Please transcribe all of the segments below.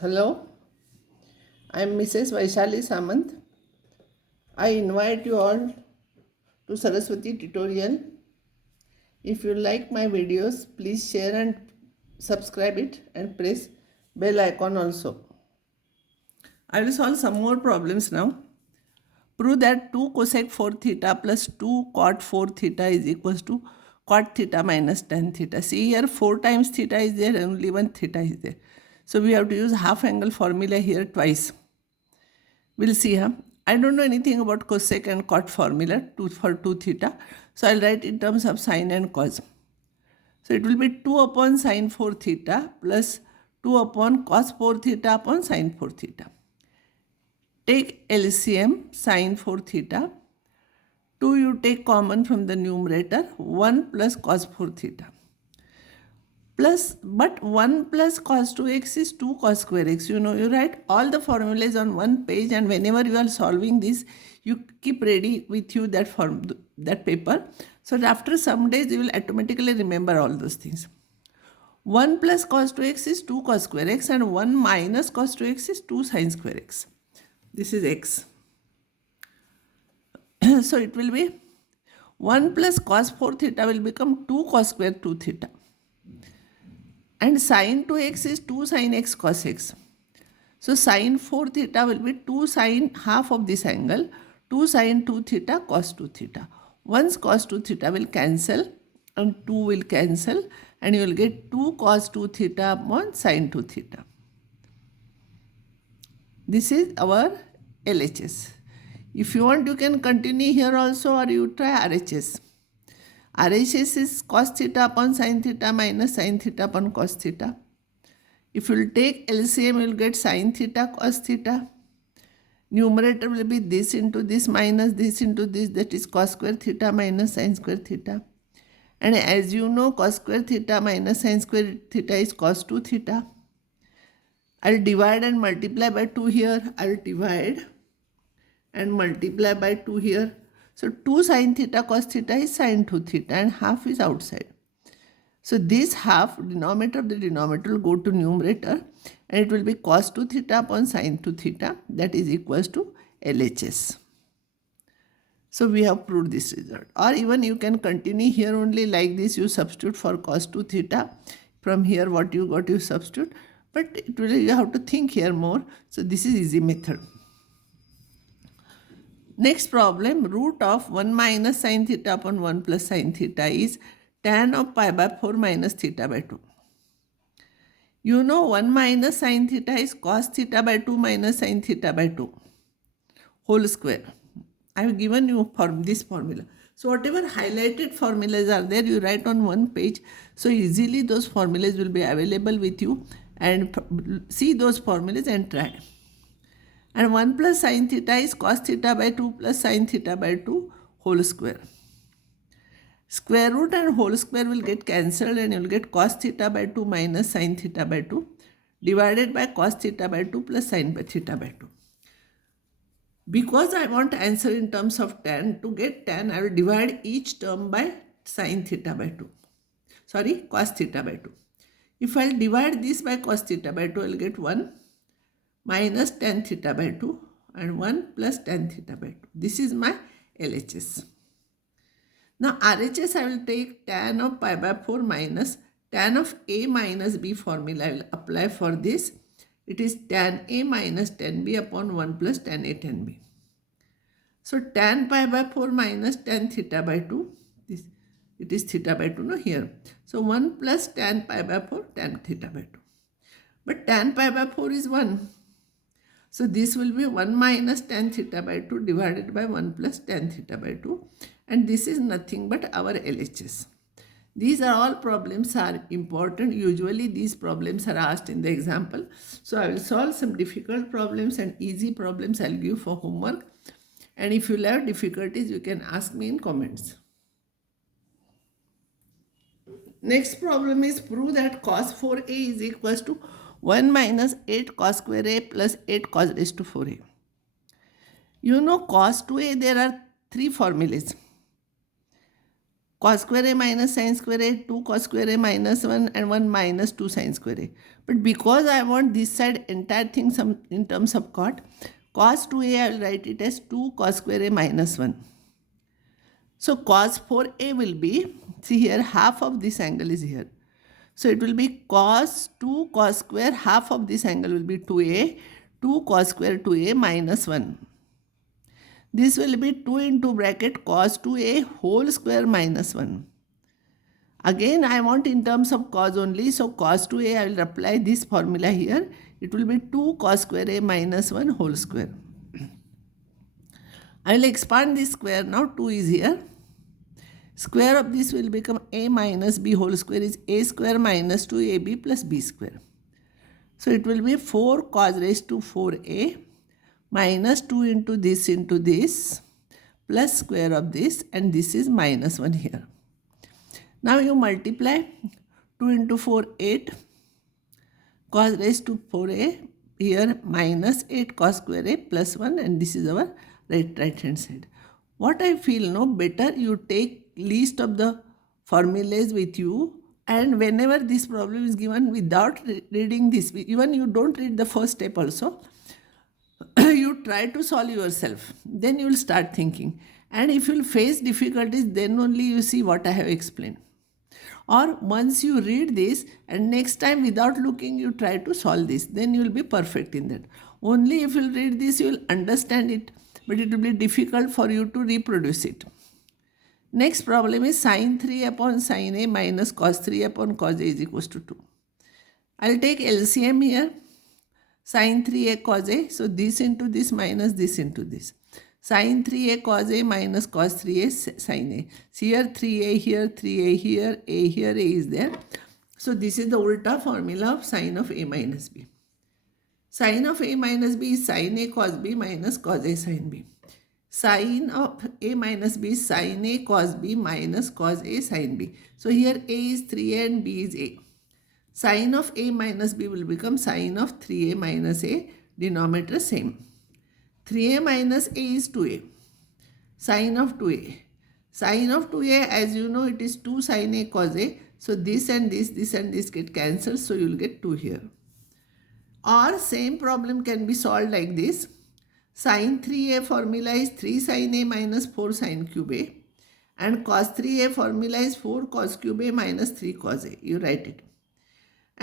Hello, I am Mrs. Vaishali Samant. I invite you all to Saraswati tutorial. If you like my videos, please share and subscribe it and press bell icon also. I will solve some more problems now. Prove that 2 cosec 4 theta plus 2 cot 4 theta is equals to cot theta minus tan theta. See here 4 times theta is there and only 1 theta is there. So we have to use half angle formula here twice. We'll see, huh? I don't know anything about cosec and cot formula for 2 theta. So I'll write in terms of sine and cos. So it will be 2 upon sine 4 theta plus 2 upon cos 4 theta upon sine 4 theta. Take LCM sine 4 theta. 2 you take common from the numerator. 1 plus cos 4 theta. Plus, but 1 plus cos 2x is 2 cos square x. You write all the formulas on one page, and whenever you are solving this, you keep ready with you that paper. So that after some days, you will automatically remember all those things. 1 plus cos 2x is 2 cos square x, and 1 minus cos 2x is 2 sin square x. This is x. So it will be 1 plus cos 4 theta will become 2 cos square 2 theta. And sine 2x is 2 sin x cos x. So sine 4 theta will be 2 sine half of this angle, 2 sine 2 theta cos 2 theta. Once cos 2 theta will cancel and 2 will cancel, and you will get 2 cos 2 theta upon sine 2 theta. This is our LHS. If you want, you can continue here also, or you try RHS. RHS is cos theta upon sin theta minus sin theta upon cos theta. If you will take LCM, you will get sin theta cos theta. Numerator will be this into this minus this into this, that is cos square theta minus sin square theta. And as you know, cos square theta minus sin square theta is cos 2 theta. I will divide and multiply by 2 here. I will divide and multiply by 2 here. So 2 sin theta cos theta is sin 2 theta, and half is outside. So this half, denominator of the denominator, will go to numerator, and it will be cos 2 theta upon sin 2 theta, that is equals to LHS. So we have proved this result. Or even you can continue here only like this, you substitute for cos 2 theta. From here what you got, you substitute. But you have to think here more. So this is easy method. Next problem, root of 1 minus sin theta upon 1 plus sin theta is tan of pi by 4 minus theta by 2. You know 1 minus sin theta is cos theta by 2 minus sin theta by 2 whole square. I have given you this formula. So whatever highlighted formulas are there, you write on one page. So easily those formulas will be available with you, and see those formulas and try. And 1 plus sin theta is cos theta by 2 plus sin theta by 2 whole square. Square root and whole square will get cancelled, and you will get cos theta by 2 minus sin theta by 2 divided by cos theta by 2 plus sin by theta by 2. Because I want answer in terms of tan, to get tan, I will divide each term by sin theta by 2. Sorry, cos theta by 2. If I divide this by cos theta by 2, I will get 1 minus tan theta by 2 and 1 plus tan theta by 2. This is my LHS. Now RHS, I will take tan of pi by 4 minus tan of A minus B formula. I will apply for this. It is tan A minus tan B upon 1 plus tan A tan B. So tan pi by 4 minus tan theta by 2. It is theta by 2, no, here. So 1 plus tan pi by 4 tan theta by 2. But tan pi by 4 is 1. So this will be 1 minus tan theta by 2 divided by 1 plus tan theta by 2. And this is nothing but our LHS. These are all problems are important. Usually these problems are asked in the example. So I will solve some difficult problems and easy problems I will give for homework. And if you have difficulties, you can ask me in comments. Next problem is prove that cos 4a is equals to 1 minus 8 cos square a plus 8 cos raised to 4a. You know cos 2a, there are 3 formulas. cos square a minus sin square a, 2 cos square a minus 1 and 1 minus 2 sin square a. But because I want this side entire thing some in terms of cos 2a I will write it as 2 cos square a minus 1. So cos 4a will be, see here half of this angle is here. So it will be cos 2 cos square, half of this angle will be 2a, 2 cos square 2a minus 1. This will be 2 into bracket cos 2a whole square minus 1. Again I want in terms of cos only, so cos 2a I will apply this formula here. It will be 2 cos square a minus 1 whole square. I will expand this square now, 2 is here. Square of this will become a minus b whole square is a square minus 2ab plus b square. So it will be 4 cos raised to 4a minus 2 into this plus square of this, and this is minus 1 here. Now you multiply 2 into 4 8 cos raised to 4a here minus 8 cos square a plus 1, and this is our right hand side. What I feel no better you take list of the formulas with you, and whenever this problem is given without reading this, even you don't read the first step also, you try to solve yourself, then you will start thinking, and if you will face difficulties then only you see what I have explained. Or once you read this and next time without looking you try to solve this, then you will be perfect in that. Only if you read this you will understand it, but it will be difficult for you to reproduce it. Next problem is sin 3 upon sin a minus cos 3 upon cos a is equals to 2. I will take LCM here. Sin 3a cos a, so this into this minus this into this. Sin 3a cos a minus cos 3a sin a. So here 3a here, 3a here, a is there. So this is the ulta formula of sin of a minus b. Sin of a minus b is sin a cos b minus cos a sin b. Sin of a minus b is sin a cos b minus cos a sin b. So here a is 3a and b is a. Sin of a minus b will become sin of 3a minus a, denominator same. 3a minus a is 2a. Sin of 2a. Sin of 2a, as you know, it is 2 sin a cos a. So this and this get cancelled. So you will get 2 here. Or same problem can be solved like this. Sin 3a formula is 3 sin a minus 4 sin cube a. And cos 3a formula is 4 cos cube a minus 3 cos a. You write it.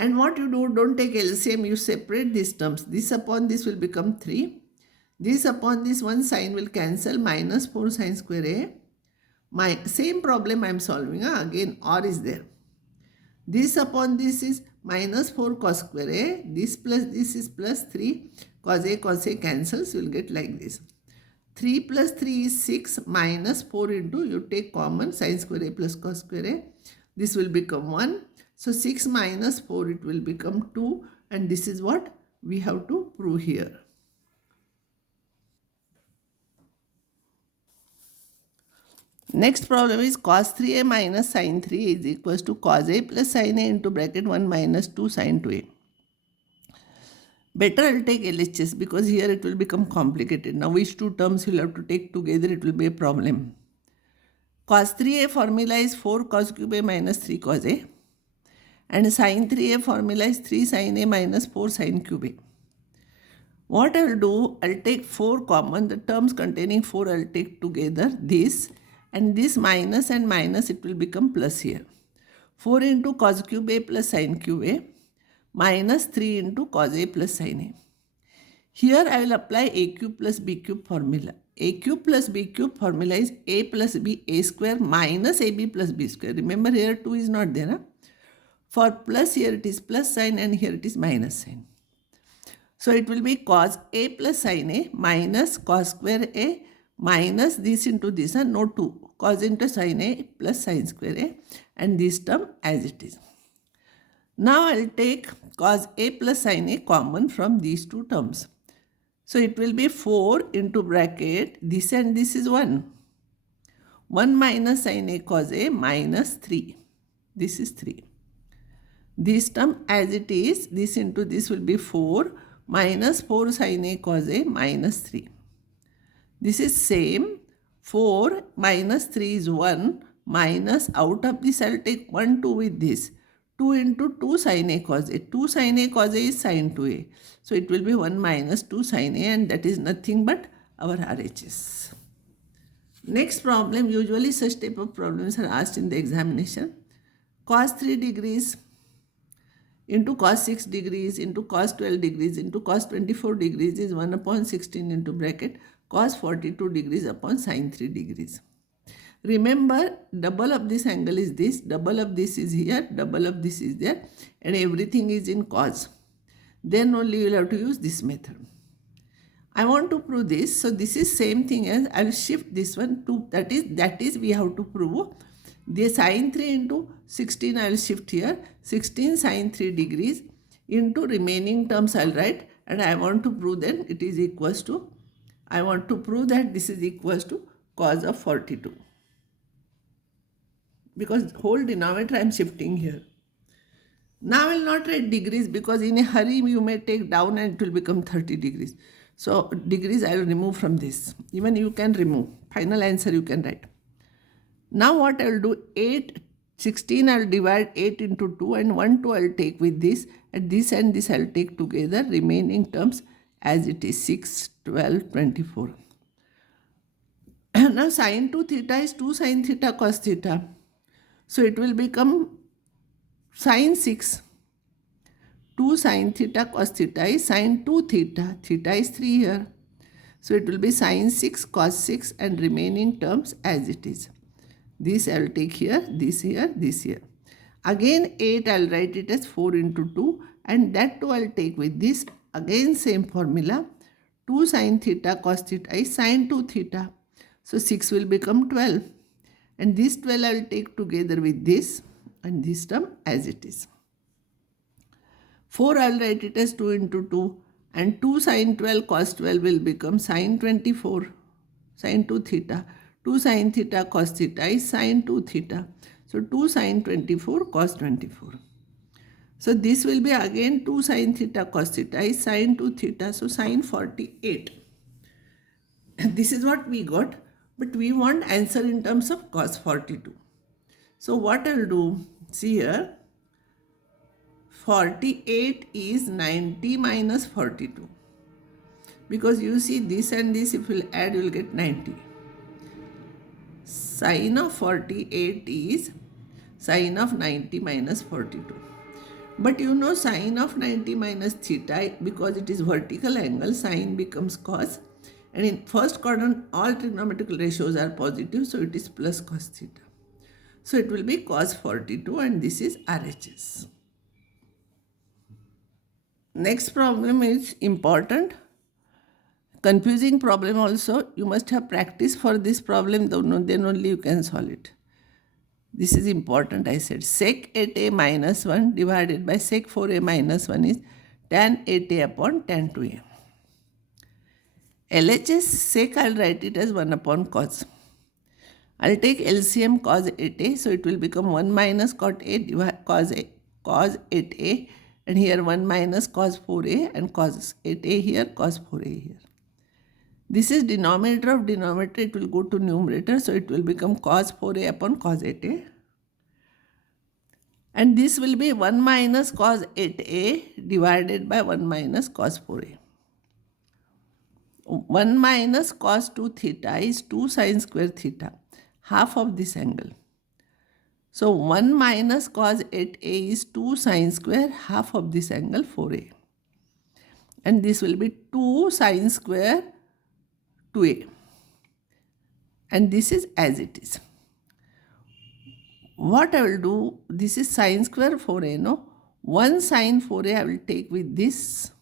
And what you do, don't take LCM, you separate these terms. This upon this will become 3. This upon this one sign will cancel, minus 4 sin square a. My same problem I am solving. Again or is there. This upon this is minus 4 cos square a. This plus this is plus 3 cos a cancels. You will get like this. 3 plus 3 is 6 minus 4 into, you take common, sin square a plus cos square a. This will become 1. So 6 minus 4 it will become 2, and this is what we have to prove here. Next problem is cos 3a minus sin 3 is equals to cos a plus sin a into bracket 1 minus 2 sin 2a. Better I will take LHS because here it will become complicated. Now which two terms you will have to take together, it will be a problem. Cos 3a formula is 4 cos cube a minus 3 cos a. And sin 3a formula is 3 sin a minus 4 sin cube a. What I will do, I will take 4 common, the terms containing 4 I will take together, this and this minus and minus, it will become plus here. 4 into cos cube a plus sin cube a minus 3 into cos a plus sin a. Here I will apply a cube plus b cube formula. A cube plus b cube formula is a plus b a square minus ab plus b square. Remember here 2 is not there. Huh? For plus here it is plus sign and here it is minus sign. So it will be cos a plus sin a minus cos square a minus this into this, no 2. Cos into sin a plus sin square a, and this term as it is. Now I will take cos a plus sin a common from these two terms. So it will be 4 into bracket, this and this is 1. 1 minus sin a cos a minus 3. This is 3. This term as it is, this into this will be 4 minus 4 sin a cos a minus 3. This is same, 4 minus 3 is 1 minus out of this I'll take 1 2 with this. 2 into 2 sin A cos A. 2 sin A cos A is sin 2A. So it will be 1 minus 2 sin A, and that is nothing but our RHS. Next problem, usually such type of problems are asked in the examination. Cos 3 degrees into cos 6 degrees into cos 12 degrees into cos 24 degrees is 1 upon 16 into bracket cos 42 degrees upon sin 3 degrees. Remember, double of this angle is this, double of this is here, double of this is there, and everything is in cos. Then only you will have to use this method. I want to prove this, so this is same thing as I will shift this one to, that is we have to prove the sin 3 into 16 I will shift here, 16 sin 3 degrees into remaining terms I will write, and I want to prove then it is equals to, I want to prove that this is equals to cos of 42. Because whole denominator I am shifting here. Now I will not write degrees because in a hurry you may take down and it will become 30 degrees. So degrees I will remove from this. Even you can remove. Final answer you can write. Now what I will do, 16 I will divide 8 into 2 and 1 2 I will take with this, and this I will take together, remaining terms as it is 6, 12, 24. Now sin 2 theta is 2 sin theta cos theta. So it will become sin 6. 2 sin theta cos theta is sin 2 theta. Theta is 3 here. So it will be sin 6 cos 6 and remaining terms as it is. This I will take here, this here, this here. Again 8 I will write it as 4 into 2 and that 2 I will take with this. Again same formula. 2 sin theta cos theta is sin 2 theta. So 6 will become 12. And this 12 I will take together with this and this term as it is. 4 I will write it as 2 into 2 and 2 sin 12 cos 12 will become sin 24 sin 2 theta. 2 sin theta cos theta is sin 2 theta. So 2 sin 24 cos 24. So this will be again 2 sin theta cos theta is sin 2 theta. So sin 48. This is what we got. But we want answer in terms of cos 42. So what I will do, see here, 48 is 90 minus 42. Because you see this and this, if you will add, you will get 90. Sin of 48 is sin of 90 minus 42. But you know sin of 90 minus theta, because it is vertical angle, sin becomes cos. And in first quadrant, all trigonometrical ratios are positive, so it is plus cos theta. So it will be cos 42 and this is RHS. Next problem is important. Confusing problem also. You must have practice for this problem, then only you can solve it. This is important, I said. Sec 8a minus 1 divided by sec 4a minus 1 is tan 8a upon tan 2a. LHS sec I will write it as 1 upon cos. I will take LCM cos 8a, so it will become 1 minus cos 8a, and here 1 minus cos 4a and cos 8a here, cos 4a here. This is denominator of denominator, it will go to numerator, so it will become cos 4a upon cos 8a. And this will be 1 minus cos 8a divided by 1 minus cos 4a. 1 minus cos 2 theta is 2 sin square theta, half of this angle. So 1 minus cos 8a is 2 sin square, half of this angle 4a. And this will be 2 sin square 2a. And this is as it is. What I will do, this is sin square 4a, no? 1 sin 4a I will take with this.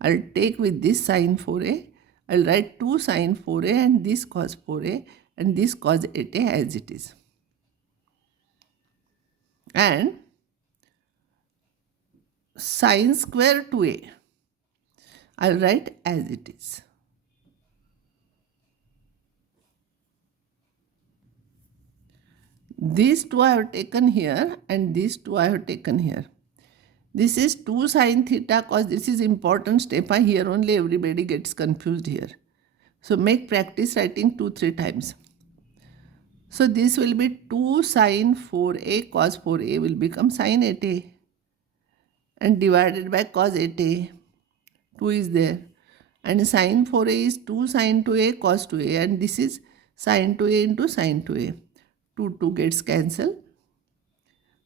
I will take with this sin 4a. I will write 2 sin 4a and this cos 4a and this cos 8a as it is. And sin square 2a I will write as it is. These two I have taken here and these two I have taken here. This is 2 sin theta cos, this is important step. Here only everybody gets confused here. So make practice writing 2-3 times. So this will be 2 sine 4a cos 4a will become sine 8a and divided by cos 8a. 2 is there. And sine 4a is 2 sine 2a cos 2a, and this is sine 2a into sine 2a. 2 gets cancelled.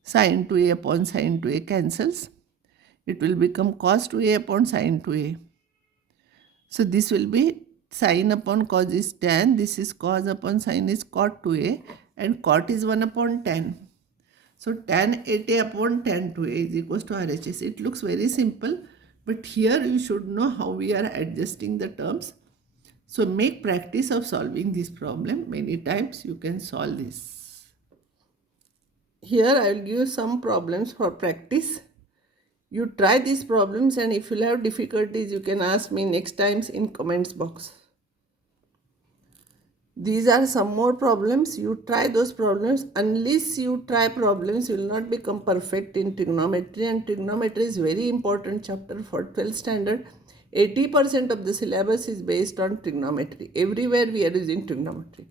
Sine 2a upon sine 2a cancels. It will become cos 2a upon sine 2a. So this will be sine upon cos is tan. This is cos upon sine is cot 2a, and cot is 1 upon tan. So tan 8a upon tan 2a is equals to RHS. It looks very simple, but here you should know how we are adjusting the terms. So make practice of solving this problem. Many times you can solve this. Here I will give you some problems for practice. You try these problems, and if you have difficulties, you can ask me next times in comments box. These are some more problems. You try those problems. Unless you try problems, you will not become perfect in trigonometry, and trigonometry is very important chapter for 12th standard. 80% of the syllabus is based on trigonometry. Everywhere we are using trigonometry.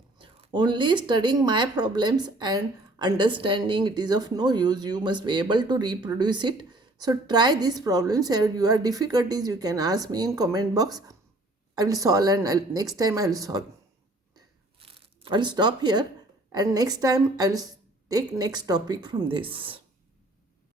Only studying my problems and understanding it is of no use. You must be able to reproduce it. So try these problems, and if you have difficulties, you can ask me in comment box. I will solve, and next time I will solve. I'll stop here, and next time I'll take next topic from this.